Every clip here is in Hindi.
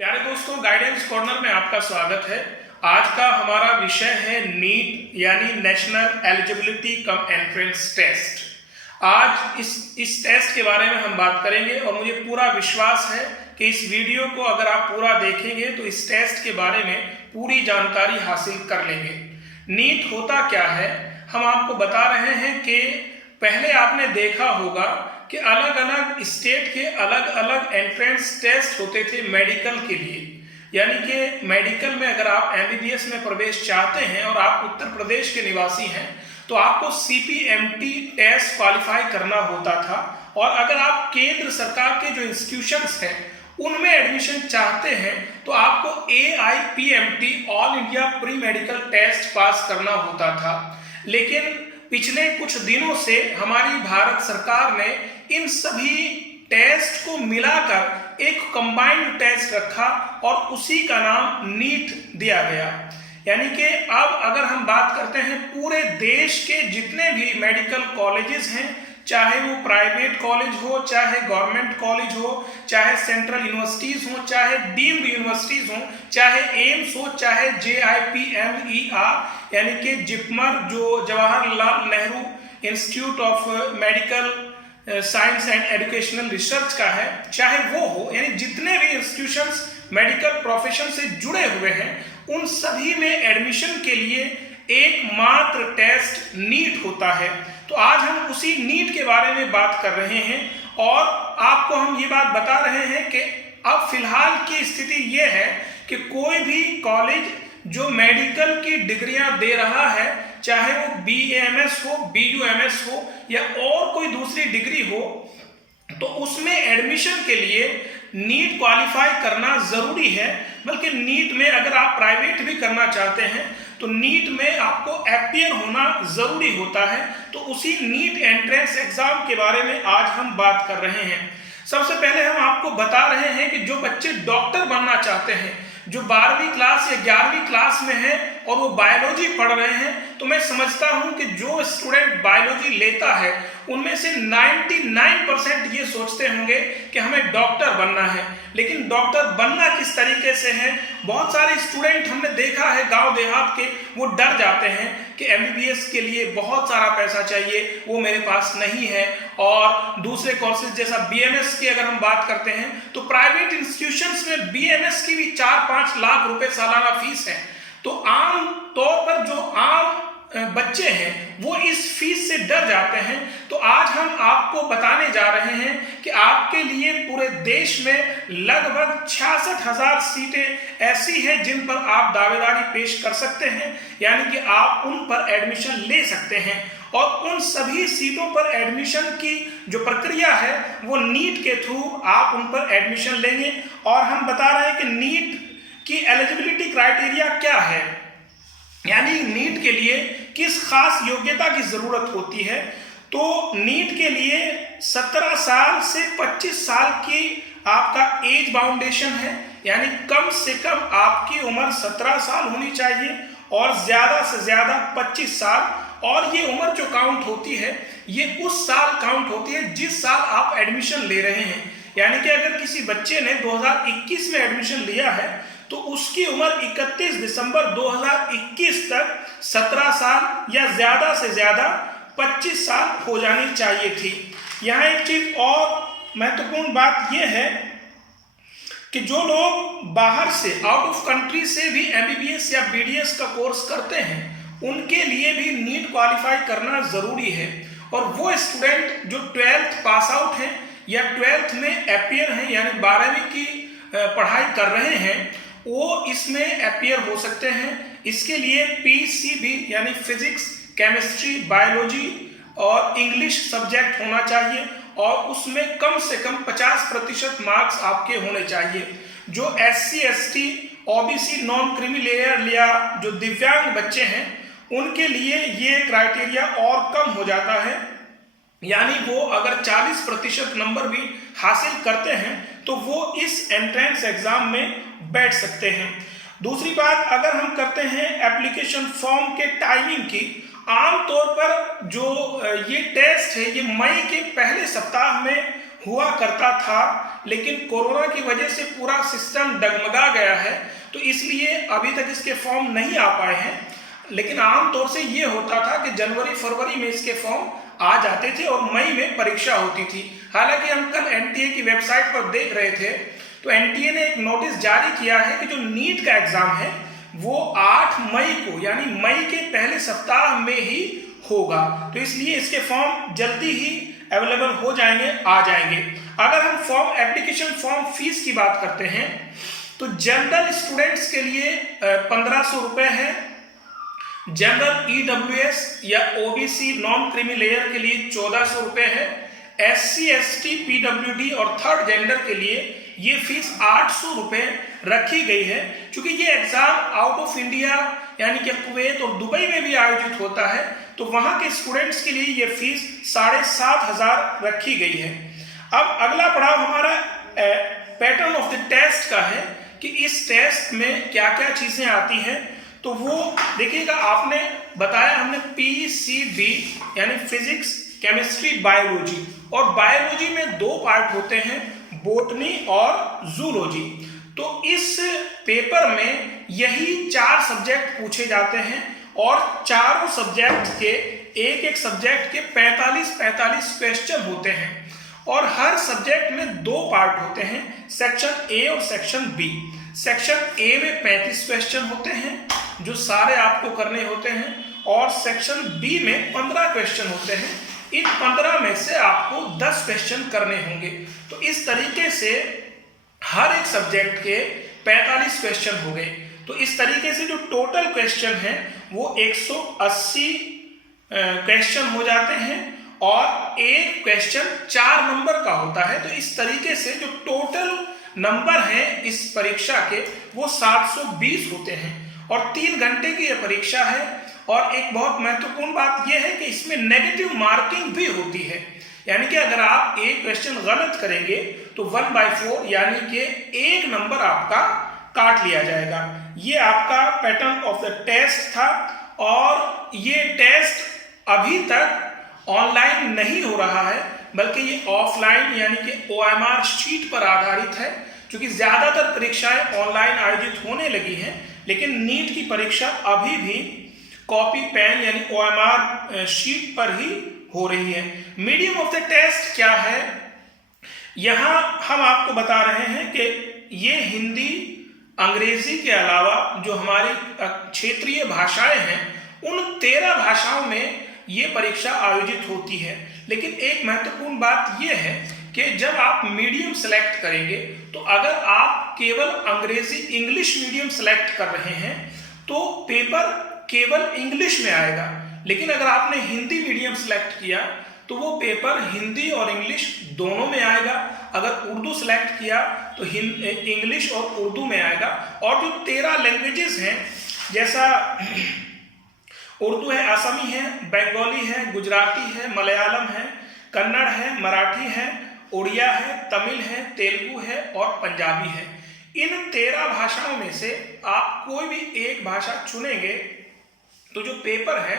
प्यारे दोस्तों, गाइडेंस कॉर्नर में आपका स्वागत है। आज का हमारा विषय है नीट यानी national eligibility cum entrance test. आज इस टेस्ट के बारे में हम बात करेंगे और मुझे पूरा विश्वास है कि इस वीडियो को अगर आप पूरा देखेंगे तो इस टेस्ट के बारे में पूरी जानकारी हासिल कर लेंगे। नीट होता क्या है, हम आपको बता रहे हैं कि पहले आपने देखा होगा कि अलग अलग स्टेट के अलग अलग एंट्रेंस टेस्ट होते थे मेडिकल के लिए। यानी कि मेडिकल में अगर आप एमबीबीएस में प्रवेश चाहते हैं और आप उत्तर प्रदेश के निवासी हैं तो आपको सीपीएमटी टेस्ट क्वालिफाई करना होता था। और अगर आप केंद्र सरकार के जो इंस्टीट्यूशंस हैं उनमें एडमिशन चाहते हैं तो आपको AIPMT all India pre medical test pass करना होता था। लेकिन पिछले कुछ दिनों से हमारी भारत सरकार ने इन सभी टेस्ट को मिलाकर एक कंबाइंड टेस्ट रखा और उसी का नाम नीट दिया गया। यानी कि अब अगर हम बात करते हैं पूरे देश के जितने भी मेडिकल कॉलेजेस हैं, चाहे वो प्राइवेट कॉलेज हो, चाहे गवर्नमेंट कॉलेज हो, चाहे सेंट्रल यूनिवर्सिटीज हो, चाहे डीम्ड यूनिवर्सिटीज हो, चाहे एम्स हो, चाहे JIPMER यानी कि जिपमर जो Jawaharlal Nehru institute of medical science and educational research का है, चाहे वो हो, यानी जितने भी इंस्टीट्यूशंस मेडिकल प्रोफेशन से जुड़े हुए हैं उन सभी में एडमिशन के लिए एकमात्र टेस्ट नीट होता है। तो आज हम उसी नीट के बारे में बात कर रहे हैं और आपको हम ये बात बता रहे हैं कि अब फिलहाल की स्थिति ये है कि कोई भी कॉलेज जो मेडिकल की डिग्रियां दे रहा है, चाहे वो BAMS हो, BUMS हो या और कोई दूसरी डिग्री हो, तो उसमें एडमिशन के लिए नीट क्वालिफाई करना जरूरी है। बल्कि नीट में अगर आप प्राइवेट भी करना चाहते हैं तो नीट में आपको अपीयर होना जरूरी होता है। तो उसी नीट एंट्रेंस एग्जाम के बारे में आज हम बात कर रहे हैं। सबसे पहले हम आपको बता रहे हैं कि जो बच्चे डॉक्टर बनना चाहते हैं, जो 12वीं क्लास या 11वीं क्लास में है और वो बायोलॉजी पढ़ रहे हैं, तो मैं समझता हूं कि जो स्टूडेंट बायोलॉजी लेता है उनमें से 99% ये सोचते होंगे कि हमें डॉक्टर बनना है। लेकिन डॉक्टर बनना किस तरीके से है, बहुत सारे स्टूडेंट हमने देखा है गांव देहात के, वो डर जाते हैं कि MBBS के लिए बहुत सारा पैसा चाहिए, वो मेरे पास नहीं है। और दूसरे कोर्सेज जैसा BMS की अगर हम बात करते हैं तो प्राइवेट इंस्टीट्यूशंस में BMS की भी 4-5 लाख रुपए सालाना फीस है। तो आम तौर पर जो आम बच्चे हैं वो इस फीस से डर जाते हैं। तो आज हम आपको बताने जा रहे हैं कि आपके लिए पूरे देश में लगभग 66,000 सीटें ऐसी हैं जिन पर आप दावेदारी पेश कर सकते हैं, यानी कि आप उन पर एडमिशन ले सकते हैं। और उन सभी सीटों पर एडमिशन की जो प्रक्रिया है वो नीट के थ्रू आप उन पर एडमिशन लेंगे। और हम बता रहे हैं कि नीट की एलिजिबिलिटी क्राइटेरिया क्या है, यानी नीट के लिए किस खास योग्यता की जरूरत होती है। तो नीट के लिए 17 साल से 25 साल की आपका एज बाउंडेशन है, यानी कम से कम आपकी उम्र 17 साल होनी चाहिए और ज्यादा से ज्यादा 25 साल। और ये उम्र जो काउंट होती है ये उस साल काउंट होती है जिस साल आप एडमिशन ले रहे हैं। यानी कि अगर किसी बच्चे ने 2021 में एडमिशन लिया है तो उसकी उम्र 31 दिसंबर 2021 तक 17 साल या ज्यादा से ज्यादा 25 साल हो जानी चाहिए थी। यहाँ एक चीज और महत्वपूर्ण बात यह है कि जो लोग बाहर से आउट ऑफ कंट्री से भी MBBS या BDS का कोर्स करते हैं उनके लिए भी नीट क्वालिफाई करना जरूरी है। और वो स्टूडेंट जो 12th पास आउट हैं या 12th में अपीयर हैं, यानी 12वीं की पढ़ाई कर रहे हैं, वो इसमें अपीयर हो सकते हैं। इसके लिए PCB यानी फिजिक्स, केमिस्ट्री, बायोलॉजी और इंग्लिश सब्जेक्ट होना चाहिए और उसमें कम से कम 50% मार्क्स आपके होने चाहिए। जो SC ST OBC non creamy layer या जो दिव्यांग बच्चे हैं उनके लिए ये क्राइटेरिया और कम हो जाता है, यानी वो अगर 40% नंबर भी हासिल करते हैं तो वो इस एंट्रेंस एग्जाम में बैठ सकते हैं। दूसरी बात, अगर हम करते हैं एप्लीकेशन फॉर्म के टाइमिंग की, आमतौर पर जो ये टेस्ट है ये मई के पहले सप्ताह में हुआ करता था, लेकिन कोरोना की वजह से पूरा सिस्टम डगमगा गया है, तो इसलिए अभी तक इसके फॉर्म नहीं आ पाए हैं। लेकिन आमतौर से ये होता था कि जनवरी फरवरी में इसके फॉर्म आ जाते थे और मई में परीक्षा होती थी। हालांकि हम कल एनटीए की वेबसाइट पर देख रहे थे, तो एनटीए ने एक नोटिस जारी किया है कि जो नीट का एग्जाम है वो 8 मई को, यानी मई के पहले सप्ताह में ही होगा। तो इसलिए इसके फॉर्म जल्दी ही अवेलेबल हो जाएंगे, आ जाएंगे। अगर हम फॉर्म एप्लीकेशन फॉर्म फीस की बात करते हैं तो जनरल स्टूडेंट्स के लिए 1500 रुपए है, जनरल ईडब्ल्यूएस या ओबीसी नॉन क्रीमी लेयर के लिए 1400 रुपए है, एससी एसटी पीडब्ल्यूडी और थर्ड जेंडर के लिए ये फीस 800 रुपए रखी गई है। क्योंकि ये एग्जाम आउट ऑफ इंडिया यानी कि कुवैत और दुबई में भी आयोजित होता है, तो वहां के स्टूडेंट्स के लिए ये फीस 7500 रखी गई है। अब अगला पड़ाव हमारा पैटर्न ऑफ द टेस्ट का है कि इस टेस्ट में क्या क्या चीजें आती हैं। तो वो देखिएगा, आपने बताया हमने पीसीबी यानी फिजिक्स केमिस्ट्री बायोलॉजी, और बायोलॉजी में 2 पार्ट होते हैं, बोटनी और जूलॉजी। तो इस पेपर में यही 4 सब्जेक्ट पूछे जाते हैं और चारों सब्जेक्ट के एक सब्जेक्ट के 45 क्वेश्चन होते हैं और हर सब्जेक्ट में 2 पार्ट होते हैं, सेक्शन ए और सेक्शन बी। सेक्शन ए में 35 क्वेश्चन होते हैं जो सारे आपको करने होते हैं और सेक्शन बी में 15 क्वेश्चन होते हैं। इन 15 में से आपको 10 क्वेश्चन करने होंगे। तो इस तरीके से हर एक सब्जेक्ट के 45 क्वेश्चन हो गए। तो इस तरीके से जो टोटल क्वेश्चन है वो 180 क्वेश्चन हो जाते हैं और एक क्वेश्चन 4 नंबर का होता है। तो इस तरीके से जो टोटल नंबर हैं इस परीक्षा के वो 720 होते हैं और 3 घंटे की यह परीक्षा है। और एक बहुत महत्वपूर्ण बात यह है कि इसमें नेगेटिव मार्किंग भी होती है, यानी कि अगर आप एक क्वेश्चन गलत करेंगे तो 1/4 यानी कि 1 नंबर आपका काट लिया जाएगा। ये आपका पैटर्न ऑफ द टेस्ट था और ये टेस्ट अभी तक ऑनलाइन नहीं हो रहा है, बल्कि ये ऑफलाइन यानी कि OMR शीट पर आधारित है। क्योंकि ज्यादातर परीक्षाएं ऑनलाइन आयोजित होने लगी हैं, लेकिन नीट की परीक्षा अभी भी कॉपी पेन यानी OMR शीट पर ही हो रही है। मीडियम ऑफ द टेस्ट क्या है, यहां हम आपको बता रहे हैं कि ये हिंदी अंग्रेजी के अलावा जो हमारी क्षेत्रीय भाषाएं हैं उन 13 भाषाओं में ये परीक्षा आयोजित होती है। लेकिन एक महत्वपूर्ण बात यह है कि जब आप मीडियम सेलेक्ट करेंगे तो अगर आप केवल अंग्रेजी इंग्लिश मीडियम सेलेक्ट कर रहे हैं तो पेपर केवल इंग्लिश में आएगा। लेकिन अगर आपने हिंदी मीडियम सेलेक्ट किया तो वो पेपर हिंदी और इंग्लिश दोनों में आएगा। अगर उर्दू सेलेक्ट किया तो इंग्लिश और उर्दू में आएगा। और जो 13 लैंग्वेजेस हैं, जैसा उर्दू है, असमी है, बंगाली है, गुजराती है, मलयालम है, कन्नड़ है, मराठी है, उड़िया है, तमिल है, तेलुगु है और पंजाबी है। इन 13 भाषाओं में से आप कोई भी एक भाषा चुनेंगे तो जो पेपर है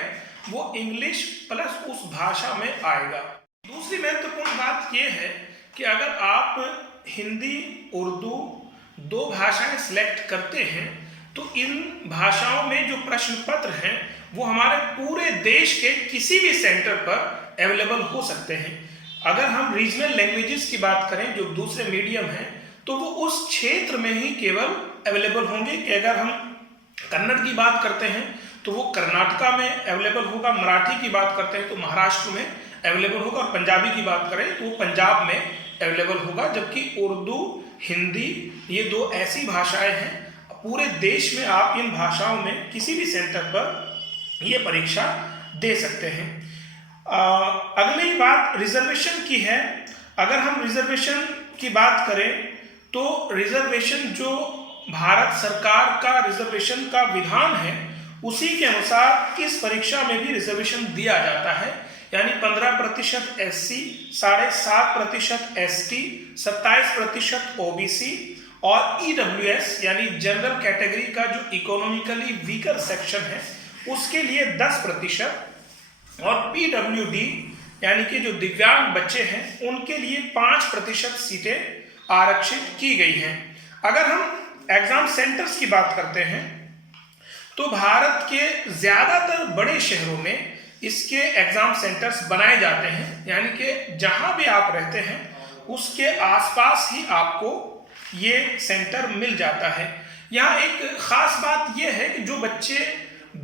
वो इंग्लिश प्लस उस भाषा में आएगा। दूसरी महत्वपूर्ण बात यह है कि अगर आप हिंदी उर्दू 2 भाषाएं सिलेक्ट करते हैं तो इन भाषाओं में जो प्रश्न पत्र हैं वो हमारे पूरे देश के किसी भी सेंटर पर अवेलेबल हो सकते हैं। अगर हम रीजनल लैंग्वेजेस की बात करें जो दूसरे मीडियम हैं तो वो उस क्षेत्र में ही केवल अवेलेबल होंगे। कि अगर हम कन्नड़ की बात करते हैं तो वो कर्नाटका में अवेलेबल होगा, मराठी की बात करते हैं तो महाराष्ट्र में अवेलेबल होगा और पंजाबी की बात करें तो वो पंजाब में अवेलेबल होगा। जबकि उर्दू हिंदी ये 2 ऐसी भाषाएं हैं, पूरे देश में आप इन भाषाओं में किसी भी सेंटर पर ये परीक्षा दे सकते हैं। अगली बात रिजर्वेशन की है। अगर हम रिजर्वेशन की बात करें तो रिजर्वेशन जो भारत सरकार का रिजर्वेशन का विधान है उसी के अनुसार इस परीक्षा में भी रिजर्वेशन दिया जाता है। यानी 15% SC, 7.5% ST, 27% OBC और EWS यानी जनरल कैटेगरी का जो इकोनॉमिकली वीकर सेक्शन है उसके लिए 10% और PWD यानी कि जो दिव्यांग बच्चे हैं उनके लिए 5% सीटें आरक्षित की गई हैं। अगर हम एग्जाम सेंटर्स की बात करते हैं तो भारत के ज्यादातर बड़े शहरों में इसके एग्जाम सेंटर्स बनाए जाते हैं, यानी कि जहां भी आप रहते हैं उसके आसपास ही आपको ये सेंटर मिल जाता है। यहाँ एक खास बात यह है कि जो बच्चे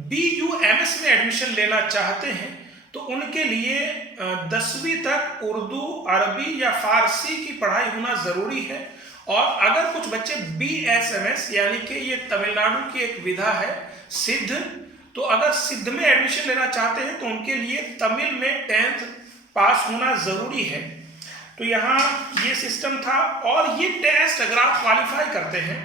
BUMS में एडमिशन लेना चाहते हैं तो उनके लिए 10वीं तक उर्दू, अरबी या फारसी की पढ़ाई होना जरूरी है। और अगर कुछ बच्चे BSMS यानी कि ये तमिलनाडु की एक विधा है सिद्ध, तो अगर सिद्ध में एडमिशन लेना चाहते हैं तो उनके लिए तमिल में 10th पास होना जरूरी है। तो यहाँ ये सिस्टम था। और ये टेस्ट अगर आप क्वालिफाई करते हैं,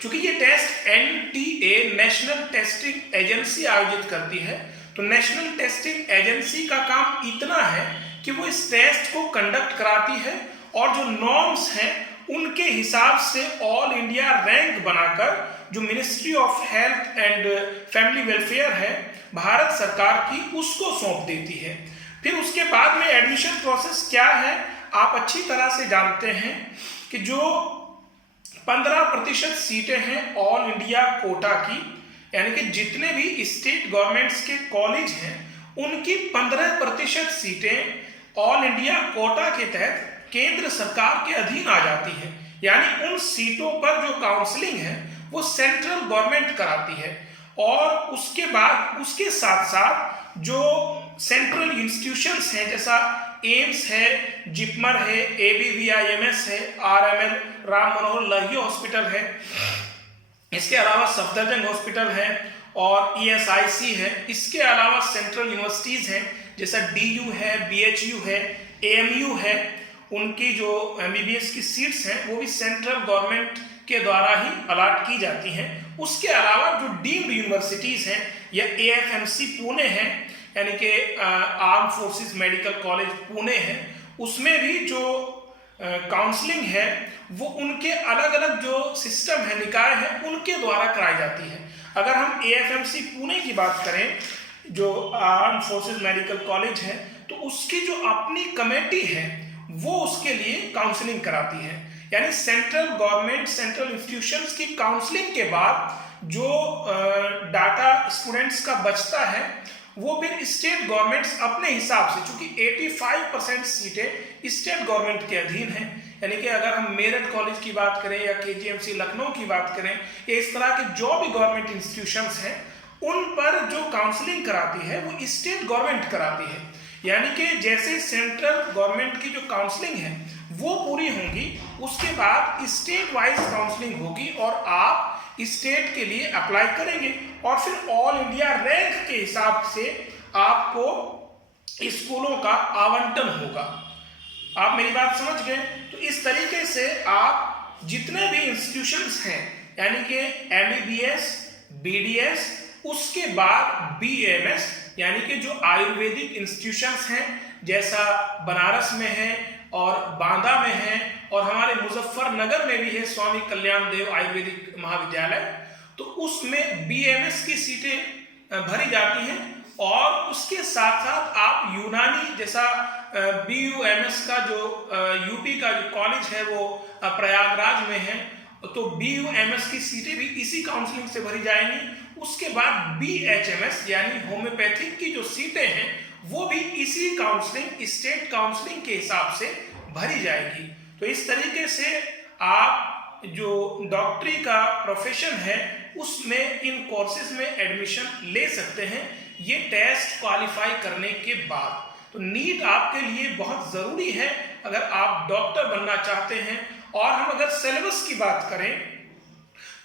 क्योंकि ये test NTA national testing agency आयोजित करती है, तो नेशनल टेस्टिंग एजेंसी का काम इतना है कि वो इस टेस्ट को कंडक्ट कराती है और जो नॉर्म्स हैं उनके हिसाब से ऑल इंडिया रैंक बनाकर जो ministry of health and family welfare है भारत सरकार की, उसको सौंप देती है। फिर उसके बाद में एडमिशन प्रोसेस क्या है आप अच्छी तरह से जानते हैं कि जो 15% सीटें हैं ऑल इंडिया कोटा की, यानी कि जितने भी स्टेट गवर्नमेंट्स के कॉलेज हैं उनकी 15% सीटें ऑल इंडिया कोटा के तहत केंद्र सरकार के अधीन आ जाती है। यानी उन सीटों पर जो काउंसलिंग है वो सेंट्रल गवर्नमेंट कराती है। और उसके बाद उसके साथ साथ जो सेंट्रल इंस्टीट्यूशंस हैं जैसा एम्स है, जिपमर है, ABVIMS है, RML राम मनोहर लोहिया हॉस्पिटल है, इसके अलावा सफदरजंग हॉस्पिटल है और ESIC है। इसके अलावा सेंट्रल यूनिवर्सिटीज हैं जैसा DU है, BHU है, AMU है। उनकी जो MBBS की सीट्स हैं वो भी सेंट्रल गवर्नमेंट के द्वारा ही अलाट की जाती हैं। उसके अलावा जो डीम्ड यूनिवर्सिटीज हैं या AFMC पुणे है, यानी कि arm forces medical college Pune है, उसमें भी जो काउंसलिंग है वो उनके अलग अलग जो सिस्टम है, निकाय है, उनके द्वारा कराई जाती है। अगर हम AFMC पुणे की बात करें जो आर्म फोर्सेस मेडिकल कॉलेज है, तो उसकी जो अपनी कमेटी है वो उसके लिए काउंसलिंग कराती है। यानी सेंट्रल गवर्नमेंट सेंट्रल इंस्टीट्यूशंस की काउंसलिंग के बाद जो डाटा स्टूडेंट्स का बचता है वो फिर स्टेट गवर्नमेंट्स अपने हिसाब से, चूंकि 85% सीटें स्टेट गवर्नमेंट के अधीन हैं, यानी कि अगर हम मेरठ कॉलेज की बात करें या KGMC लखनऊ की बात करें या इस तरह के जो भी गवर्नमेंट इंस्टीट्यूशंस हैं उन पर जो काउंसलिंग कराती है वो स्टेट गवर्नमेंट कराती है। यानी कि जैसे सेंट्रल गवर्नमेंट की जो काउंसलिंग है वो पूरी होगी, उसके बाद स्टेट वाइज काउंसलिंग होगी और आप स्टेट के लिए अप्लाई करेंगे और फिर ऑल इंडिया रैंक के हिसाब से आपको स्कूलों का आवंटन होगा। आप मेरी बात समझ गए? तो इस तरीके से आप जितने भी इंस्टीट्यूशंस हैं यानी कि MBBS, BDS, उसके बाद BAMS यानी कि जो आयुर्वेदिक इंस्टीट्यूशंस हैं जैसा बनारस में है और बांदा में है और हमारे मुजफ्फरनगर में भी है स्वामी कल्याण देव आयुर्वेदिक महाविद्यालय, तो उसमें BAMS की सीटें भरी जाती हैं। और उसके साथ साथ आप यूनानी जैसा BUMS का जो UP का जो कॉलेज है वो प्रयागराज में है, तो BUMS की सीटें भी इसी काउंसलिंग से भरी जाएंगी। उसके बाद BHMS यानी होम्योपैथिक की जो सीटें हैं वो भी इसी काउंसलिंग स्टेट काउंसलिंग के हिसाब से भरी जाएगी। तो इस तरीके से आप जो डॉक्टरी का प्रोफेशन है उसमें इन कोर्सेज में एडमिशन ले सकते हैं ये टेस्ट क्वालिफाई करने के बाद। तो नीट आपके लिए बहुत ज़रूरी है अगर आप डॉक्टर बनना चाहते हैं। और हम अगर सिलेबस की बात करें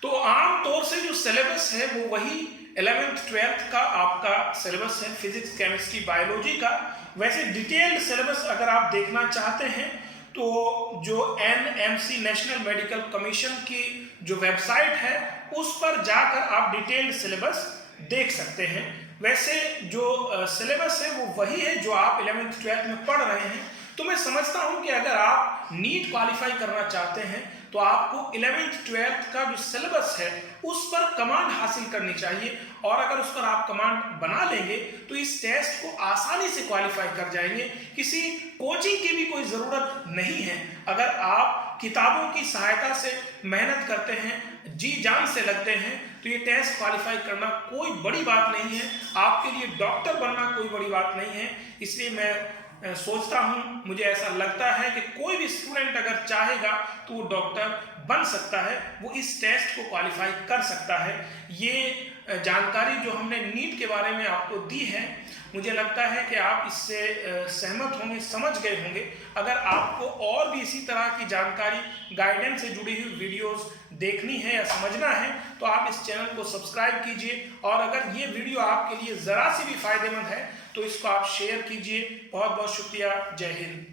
तो आम तौर से जो सिलेबस है वो वही 11th 12th का आपका सिलेबस है, फिजिक्स, केमिस्ट्री, बायोलॉजी का। वैसे डिटेल्ड सिलेबस अगर आप देखना चाहते हैं तो जो NMC नेशनल मेडिकल कमीशन की जो वेबसाइट है उस पर जाकर आप डिटेल्ड सिलेबस देख सकते हैं। वैसे जो सिलेबस है वो वही है जो आप 11th 12th में पढ़ रहे हैं। तो मैं समझता हूं कि अगर आप नीट क्वालिफाई करना चाहते हैं तो आपको 11th 12th का जो सिलेबस है उस पर कमांड हासिल करनी चाहिए, और अगर उस पर आप कमांड बना लेंगे तो इस टेस्ट को आसानी से क्वालिफाई कर जाएंगे। किसी कोचिंग की भी कोई ज़रूरत नहीं है। अगर आप किताबों की सहायता से मेहनत करते हैं, जी जान से लगते हैं, तो ये टेस्ट क्वालिफाई करना कोई बड़ी बात नहीं है। आपके लिए डॉक्टर बनना कोई बड़ी बात नहीं है। इसलिए मैं सोचता हूँ, मुझे ऐसा लगता है कि कोई भी स्टूडेंट अगर चाहेगा तो वो डॉक्टर बन सकता है, वो इस टेस्ट को क्वालिफाई कर सकता है। ये जानकारी जो हमने नीट के बारे में आपको दी है, मुझे लगता है कि आप इससे सहमत होंगे, समझ गए होंगे। अगर आपको और भी इसी तरह की जानकारी, गाइडेंस से जुड़ी हुई वीडियोस देखनी है या समझना है तो आप इस चैनल को सब्सक्राइब कीजिए, और अगर ये वीडियो आपके लिए ज़रा सी भी फायदेमंद है तो इसको आप शेयर कीजिए। बहुत बहुत शुक्रिया। जय हिंद।